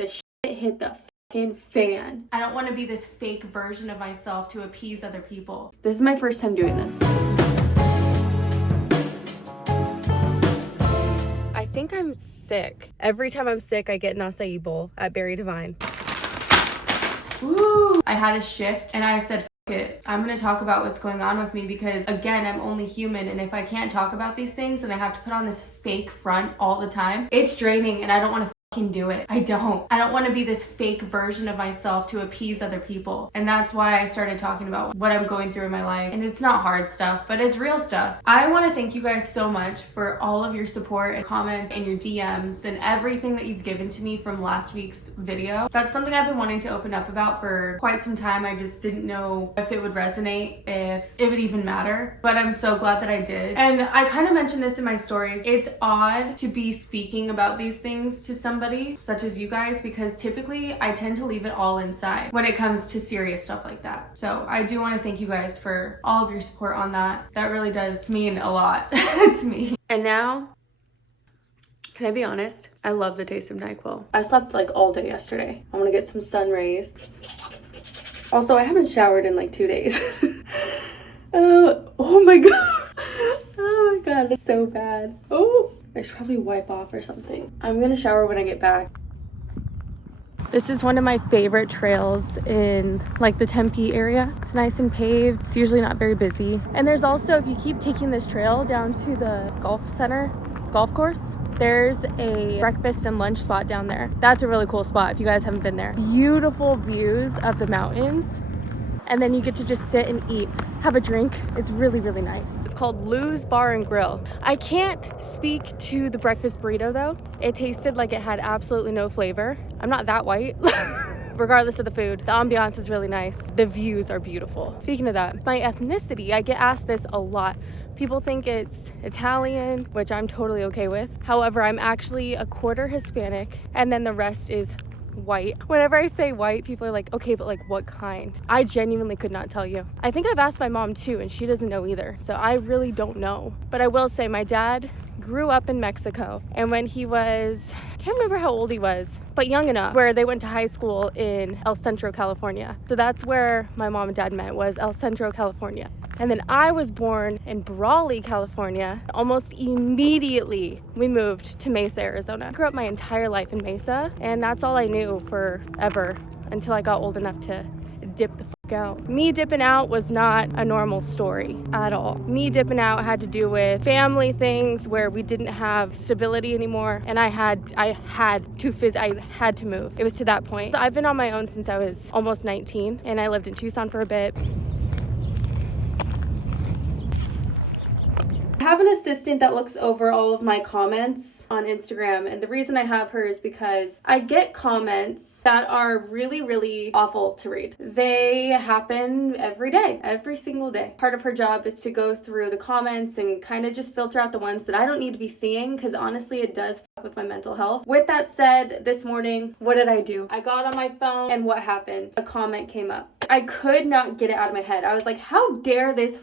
the shit hit the fucking fan. I don't want to be this fake version of myself to appease other people. This is my first time doing this. I think I'm sick. Every time I'm sick, I get an acai bowl at Berry Divine. Woo! I had a shift and I said, it. I'm going to talk about what's going on with me because, again, I'm only human, and if I can't talk about these things and I have to put on this fake front all the time, it's draining and I don't want to do it. I don't want to be this fake version of myself to appease other people. And that's why I started talking about what I'm going through in my life. And it's not hard stuff, but it's real stuff. I want to thank you guys so much for all of your support and comments and your DMs and everything that you've given to me from last week's video. That's something I've been wanting to open up about for quite some time. I just didn't know if it would resonate, if it would even matter, but I'm so glad that I did. And I kind of mentioned this in my stories. It's odd to be speaking about these things to somebody such as you guys, because typically I tend to leave it all inside when it comes to serious stuff like that. So I do want to thank you guys for all of your support on that. That really does mean a lot to me. And now, can I be honest? I love the taste of NyQuil. I slept like all day yesterday. I want to get some sun rays. Also, I haven't showered in like 2 days. Oh my god. Oh my god, it's so bad. Oh, I should probably wipe off or something. I'm gonna shower when I get back. This is one of my favorite trails in like the Tempe area. It's nice and paved. It's usually not very busy. And there's also, if you keep taking this trail down to the golf course, there's a breakfast and lunch spot down there. That's a really cool spot if you guys haven't been there. Beautiful views of the mountains. And then you get to just sit and eat, have a drink. It's really, really nice. It's called Lou's Bar and Grill. I can't speak to the breakfast burrito though. It tasted like it had absolutely no flavor. I'm not that white. Regardless of the food, the ambiance is really nice. The views are beautiful. Speaking of that, my ethnicity, I get asked this a lot. People think it's Italian, which I'm totally okay with. However, I'm actually a quarter Hispanic, and then the rest is white. Whenever I say white, people are like, okay, but like what kind? I genuinely could not tell you. I think I've asked my mom too, and she doesn't know either. So I really don't know. But I will say my dad grew up in Mexico, and when he was, I can't remember how old he was, but young enough, where they went to high school in El Centro, California. So that's where my mom and dad met, was El Centro, California. And then I was born in Brawley, California. Almost immediately, we moved to Mesa, Arizona. I grew up my entire life in Mesa, and that's all I knew forever until I got old enough to dip the fuck out. Me dipping out was not a normal story at all. Me dipping out had to do with family things where we didn't have stability anymore, and I had to move. It was to that point. So I've been on my own since I was almost 19, and I lived in Tucson for a bit. I have an assistant that looks over all of my comments on Instagram, and the reason I have her is because I get comments that are really, really awful to read. They happen every day, every single day. Part of her job is to go through the comments and kind of just filter out the ones that I don't need to be seeing, because honestly it does fuck with my mental health. With that said, this morning, what did I do? I got on my phone, and what happened? A comment came up. I could not get it out of my head. I was like, how dare this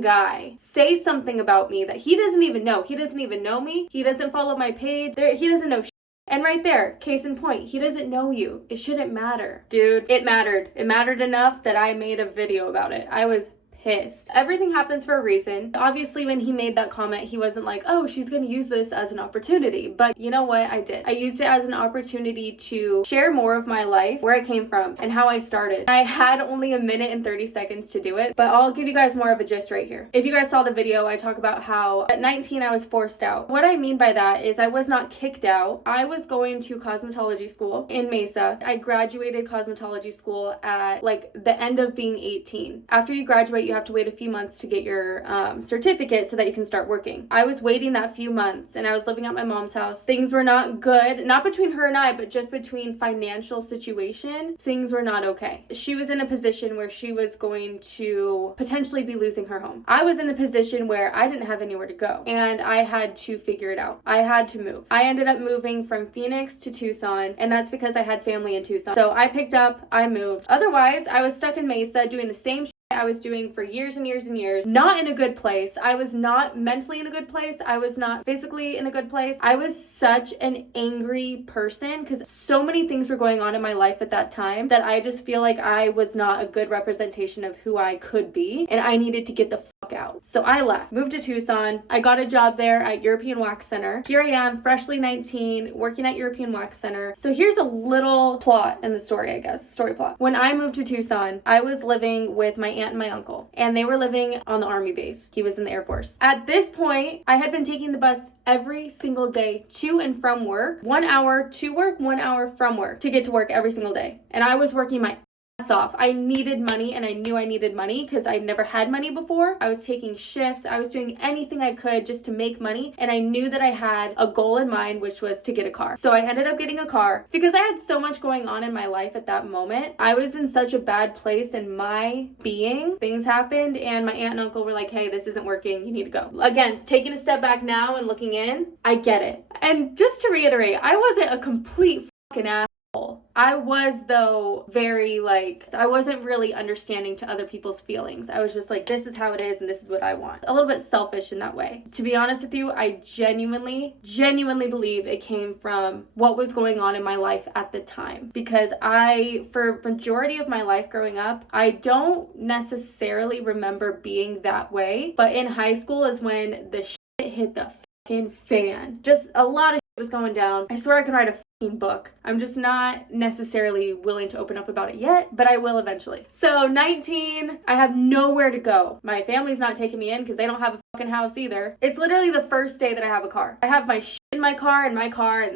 guy say something about me that he doesn't even know. He doesn't even know me. He doesn't follow my page. He doesn't know shit. And right there, case in point, he doesn't know you. It shouldn't matter. Dude, it mattered. It mattered enough that I made a video about it. I was pissed. Everything happens for a reason. Obviously, when he made that comment, he wasn't like, oh, she's gonna use this as an opportunity. But you know what? I did. I used it as an opportunity to share more of my life, where I came from, and how I started. I had only a minute and 30 seconds to do it, but I'll give you guys more of a gist right here. If you guys saw the video, I talk about how at 19, I was forced out. What I mean by that is I was not kicked out. I was going to cosmetology school in Mesa. I graduated cosmetology school at like the end of being 18. After you graduate, you have to wait a few months to get your certificate so that you can start working. I was waiting that few months, and I was living at my mom's house. Things were not good, not between her and I, but just between financial situation. Things were not okay. She was in a position where she was going to potentially be losing her home. I was in a position where I didn't have anywhere to go, and I had to figure it out. I had to move. I ended up moving from Phoenix to Tucson, and that's because I had family in Tucson. So I picked up, I moved. Otherwise, I was stuck in Mesa doing the same shit I was doing for years and years and years. Not in a good place. I was not mentally in a good place. I was not physically in a good place. I was such an angry person because so many things were going on in my life at that time that I just feel like I was not a good representation of who I could be, and I needed to get the fuck out. So I left, moved to Tucson. I got a job there at European Wax Center. Here I am, freshly 19, working at European Wax Center. So here's a little plot in the story, I guess. Story plot. When I moved to Tucson, I was living with my aunt and my uncle, and they were living on the Army base. He was in the Air Force. At this point, I had been taking the bus every single day to and from work. 1 hour to work, 1 hour from work to get to work every single day. And I was working my off. I needed money, and I knew I needed money because I'd never had money before. I was taking shifts. I was doing anything I could just to make money, and I knew that I had a goal in mind, which was to get a car. So I ended up getting a car because I had so much going on in my life at that moment. I was in such a bad place in my being. Things happened, and my aunt and uncle were like, hey, this isn't working. You need to go. Again, taking a step back now and looking in, I get it. And just to reiterate, I wasn't a complete fucking ass. I was, though, very I wasn't really understanding to other people's feelings. I was just like, this is how it is and this is what I want. A little bit selfish in that way. To be honest with you, I genuinely believe it came from what was going on in my life at the time. Because for majority of my life growing up, I don't necessarily remember being that way. But in high school is when the shit hit the fucking fan. Just a lot of shit was going down. I swear I could write a book. I'm just not necessarily willing to open up about it yet, but I will eventually. So 19, I have nowhere to go. My family's not taking me in because they don't have a fucking house either. It's literally the first day that I have a car. I have my shit in my car, and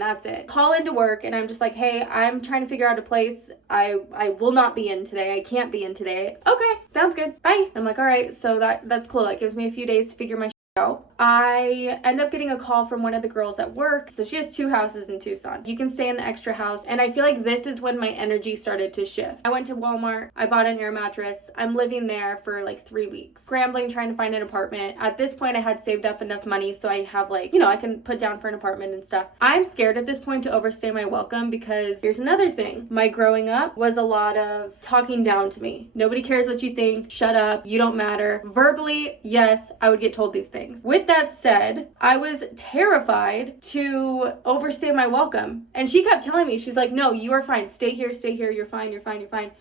that's it. Call into work, and I'm just like, hey, I'm trying to figure out a place. I will not be in today. I can't be in today. Okay, sounds good. Bye. I'm like, all right, so that's cool. That gives me a few days to figure my out. I end up getting a call from one of the girls at work. So she has 2 houses in Tucson. You can stay in the extra house. And I feel like this is when my energy started to shift. I went to Walmart. I bought an air mattress. I'm living there for 3 weeks. Scrambling, trying to find an apartment. At this point, I had saved up enough money so I have I can put down for an apartment and stuff. I'm scared at this point to overstay my welcome because here's another thing. My growing up was a lot of talking down to me. Nobody cares what you think. Shut up. You don't matter. Verbally, yes, I would get told these things. With that said, I was terrified to overstay my welcome. And she kept telling me, she's like, no, you are fine. Stay here. You're fine.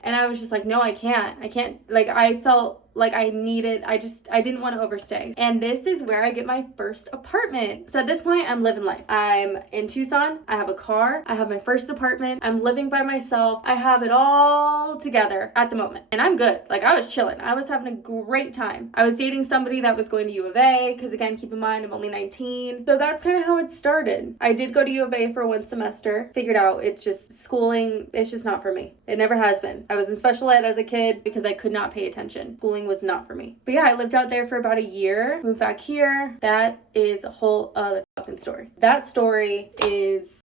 And I was just like, no, I can't. I felt like I didn't want to overstay. And this is where I get my first apartment. So at this point, I'm living life. I'm in Tucson. I have a car. I have my first apartment. I'm living by myself. I have it all together at the moment. And I'm good. I was chilling. I was having a great time. I was dating somebody that was going to U of A, because again, keep in mind, I'm only 19. So that's kind of how it started. I did go to U of A for 1 semester. Figured out schooling, it's just not for me. It never has been. I was in special ed as a kid because I could not pay attention. Schooling was not for me. But yeah, I lived out there for about a year, moved back here. That is a whole other fucking story. That story is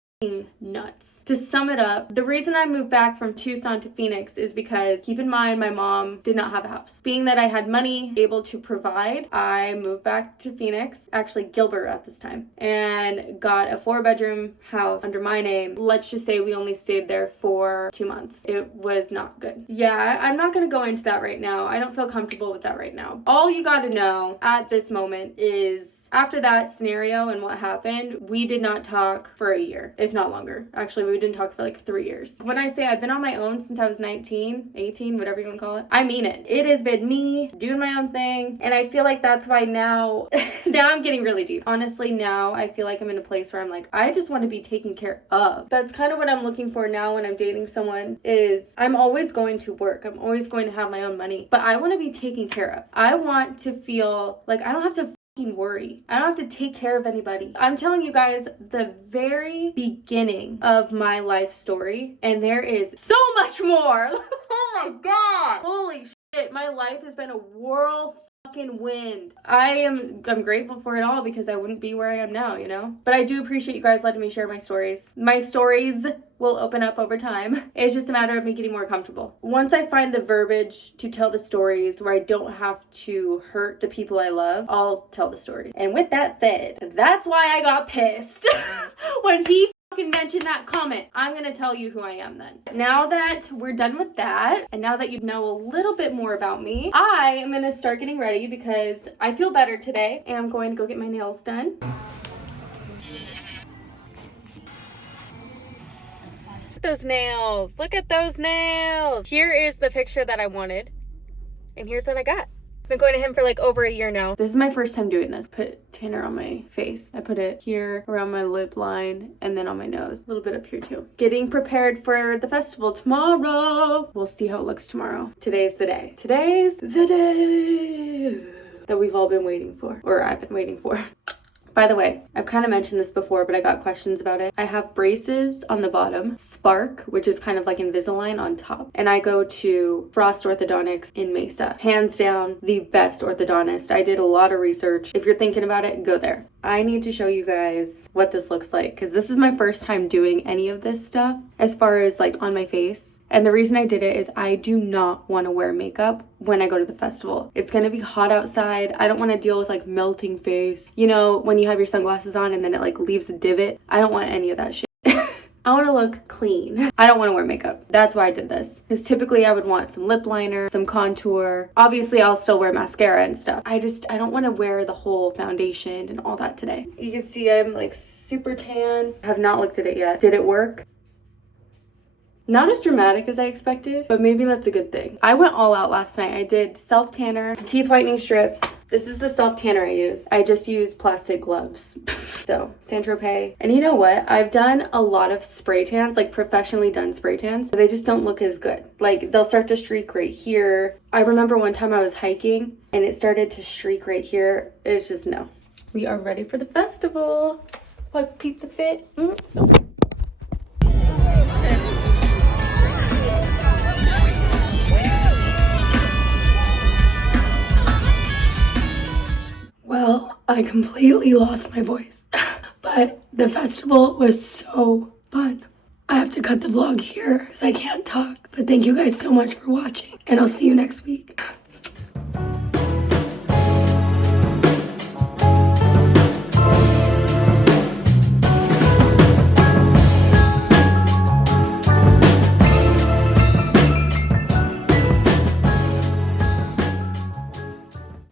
nuts. To sum it up, the reason I moved back from Tucson to Phoenix is because, keep in mind, my mom did not have a house. Being that I had money able to provide, I moved back to Phoenix, actually Gilbert at this time, and got a 4-bedroom house under my name. Let's just say we only stayed there for 2 months. It was not good. Yeah, I'm not gonna go into that right now. I don't feel comfortable with that right now. All you gotta know at this moment is, after that scenario and what happened, we did not talk for a year, if not longer. Actually, we didn't talk for 3 years. When I say I've been on my own since I was 19, 18, whatever you want to call it, I mean it. It has been me doing my own thing, and I feel like that's why now I'm getting really deep. Honestly, now I feel like I'm in a place where I'm like, I just want to be taken care of. That's kind of what I'm looking for now when I'm dating someone, is I'm always going to work. I'm always going to have my own money, but I want to be taken care of. I want to feel like I don't have to worry. I don't have to take care of anybody. I'm telling you guys the very beginning of my life story, and there is so much more. Oh my god. Holy shit. My life has been a whirl fucking wind. I'm grateful for it all because I wouldn't be where I am now, But I do appreciate you guys letting me share my stories. My stories will open up over time. It's just a matter of me getting more comfortable. Once I find the verbiage to tell the stories where I don't have to hurt the people I love, I'll tell the story. And with that said, that's why I got pissed when he mention that, comment. I'm gonna tell you who I am then. Now that we're done with that, and now that you know a little bit more about me, I am gonna start getting ready because I feel better today and I'm going to go get my nails done. Those nails. Look at those nails. Here is the picture that I wanted, and here's what I got. I've been going to him for like over a year now. This is my first time doing this. Put tanner on my face. I put it here around my lip line and then on my nose. A little bit up here too. Getting prepared for the festival tomorrow. We'll see how it looks tomorrow. Today's the day. Today's the day that we've all been waiting for. Or I've been waiting for. By the way, I've kind of mentioned this before, but I got questions about it. I have braces on the bottom, Spark, which is kind of like Invisalign on top, and I go to Frost Orthodontics in Mesa. Hands down, the best orthodontist. I did a lot of research. If you're thinking about it, go there. I need to show you guys what this looks like because this is my first time doing any of this stuff as far as like on my face. And the reason I did it is I do not want to wear makeup when I go to the festival. It's going to be hot outside. I don't want to deal with like melting face. You know, when you have your sunglasses on and then it like leaves a divot. I don't want any of that shit. I want to look clean. I don't want to wear makeup. That's why I did this. Because typically I would want some lip liner, some contour. Obviously I'll still wear mascara and stuff. I don't want to wear the whole foundation and all that today. You can see I'm like super tan. I have not looked at it yet. Did it work? Not as dramatic as I expected, but maybe that's a good thing. I went all out last night. I did self-tanner, teeth whitening strips. This is the self-tanner I use. I just use plastic gloves. So, Saint-Tropez. And you know what? I've done a lot of spray tans, like professionally done spray tans, but they just don't look as good. Like, they'll start to streak right here. I remember one time I was hiking and it started to streak right here. It's just no. We are ready for the festival. Like, peep the fit. Well, I completely lost my voice, but the festival was so fun. I have to cut the vlog here because I can't talk, but thank you guys so much for watching, and I'll see you next week.